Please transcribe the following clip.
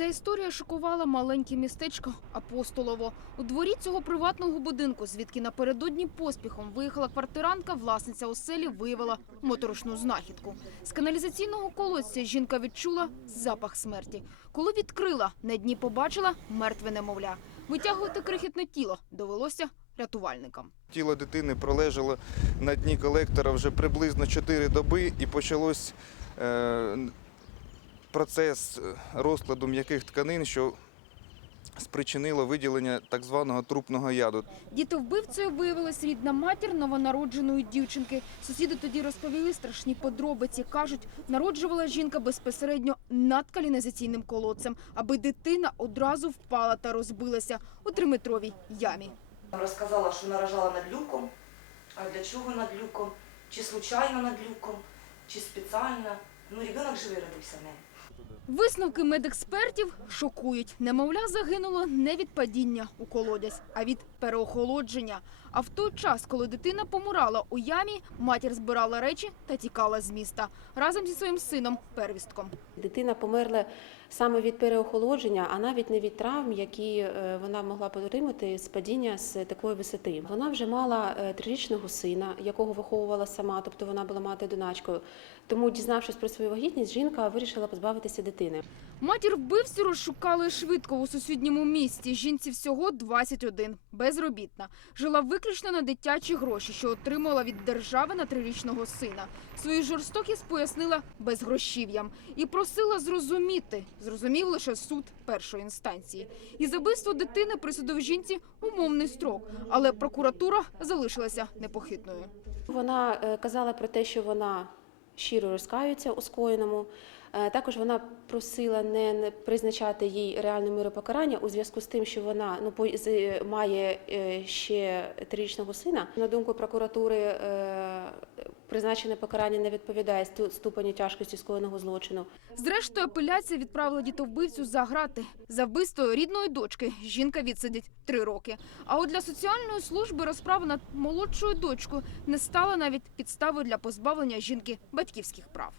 Ця історія шокувала маленьке містечко Апостолово. У дворі цього приватного будинку, звідки напередодні поспіхом виїхала квартирантка, власниця оселі виявила моторошну знахідку. З каналізаційного колодця жінка відчула запах смерті. Коли відкрила, на дні побачила мертве немовля. Витягувати крихітне тіло довелося рятувальникам. Тіло дитини пролежало на дні колектора вже приблизно 4 доби і почалось е, процес е, розкладу м'яких тканин, що спричинило виділення так званого трупного яду. Дітовбивцею виявилась рідна матір новонародженої дівчинки. Сусіди тоді розповіли страшні подробиці. Кажуть, народжувала жінка безпосередньо над каналізаційним колодцем, аби дитина одразу впала та розбилася у триметровій ямі. Розказала, що наражала над люком. А для чого над люком? Чи случайно над люком, чи спеціально. Ну, ребенок живий родився в неї. Висновки медекспертів шокують. Немовля загинуло не від падіння у колодязь, а від переохолодження. А в той час, коли дитина помирала у ямі, матір збирала речі та тікала з міста разом зі своїм сином первістком. Дитина померла саме від переохолодження, а навіть не від травм, які е, вона могла отримати з падіння з такої висоти. Вона вже мала е, трирічного сина, якого виховувала сама, тобто вона була мати одиначкою. Тому, дізнавшись про свою вагітність, жінка вирішила позбавитися дитини. Матір вбивцю розшукали швидко у сусідньому місті. Жінці всього 21, безробітна. Жила виключно на дитячі гроші, що отримала від держави на трирічного сина. Свою жорстокість пояснила безгрошів'ям і просила зрозуміти. Зрозумів лише суд першої інстанції. І за вбивство дитини присудив жінці умовний строк, але прокуратура залишилася непохитною. Вона е, казала про те, що вона щиро розкаюється у скоєному. Е, Також вона просила не призначати їй реальне миропокарання у зв'язку з тим, що вона ну має е, ще трирічного сина. На думку прокуратури, е, призначене покарання не відповідає сту- ступеню тяжкості скоєного злочину. Зрештою, апеляція відправила дітовбивцю за грати. За вбивство рідної дочки жінка відсидить три роки. А от для соціальної служби розправа над молодшою дочкою не стала навіть підставою для позбавлення жінки батьківських прав.